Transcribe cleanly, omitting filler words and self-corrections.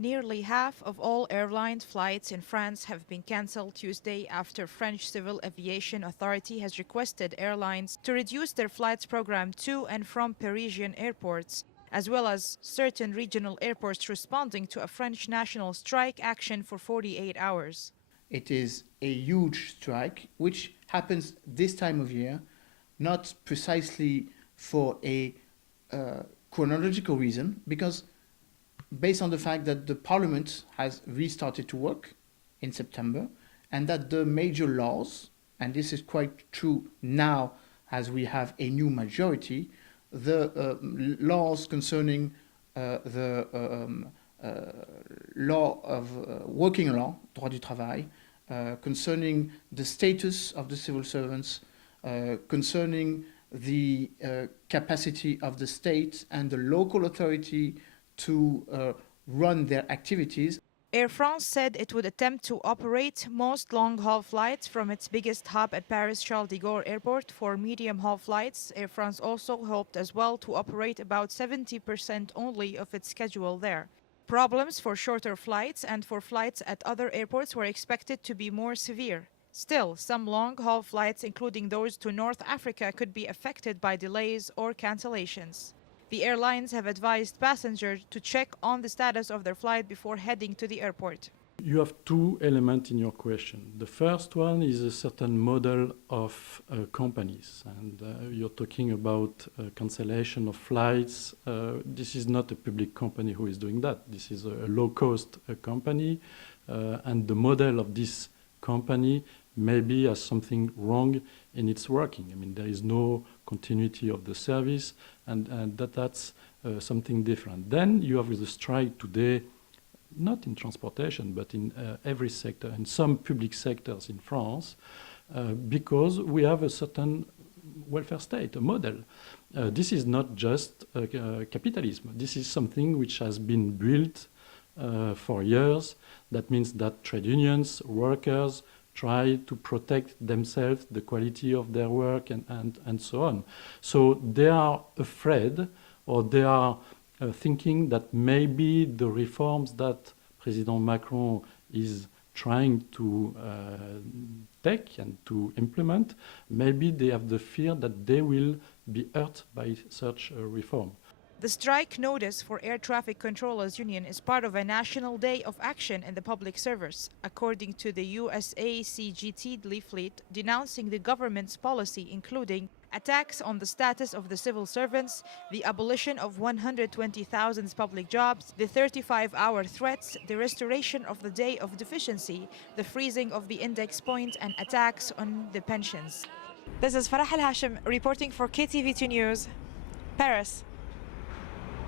Nearly half of all airline flights in France have been cancelled Tuesday after French Civil Aviation Authority has requested airlines to reduce their flights program to and from Parisian airports, as well as certain regional airports responding to a French national strike action for 48 hours. It is a huge strike, which happens this time of year, not precisely for a chronological reason, because based on the fact that the parliament has restarted to work in September and that the major laws, and this is quite true now as we have a new majority, the laws concerning the law of working law, droit du travail, concerning the status of the civil servants, concerning the capacity of the state and the local authority to run their activities. Air France said it would attempt to operate most long-haul flights from its biggest hub at Paris Charles de Gaulle Airport. For medium-haul flights, Air France also hoped as well to operate about 70% only of its schedule there. Problems for shorter flights and for flights at other airports were expected to be more severe. Still, some long-haul flights, including those to North Africa, could be affected by delays or cancellations. The airlines have advised passengers to check on the status of their flight before heading to the airport. You have two elements in your question. The first one is a certain model of companies, and you're talking about cancellation of flights. This is not a public company who is doing that. This is a low-cost company, and the model of this company maybe has something wrong in its working. I mean, there is no continuity of the service, and that's something different. Then you have the strike today, not in transportation, but in every sector, in some public sectors in France, because we have a certain welfare state, a model. This is not just capitalism. This is something which has been built for years. That means that trade unions, workers, try to protect themselves, the quality of their work, and so on. So they are afraid, or they are thinking that maybe the reforms that President Macron is trying to take and to implement, maybe they have the fear that they will be hurt by such a reform. The strike notice for Air Traffic Controllers Union is part of a national day of action in the public service, according to the USA CGT leaflet denouncing the government's policy, including attacks on the status of the civil servants, the abolition of 120,000 public jobs, the 35-hour threats, the restoration of the day of deficiency, the freezing of the index point, and attacks on the pensions. This is Farah Al Hashim reporting for KTV2 News, Paris.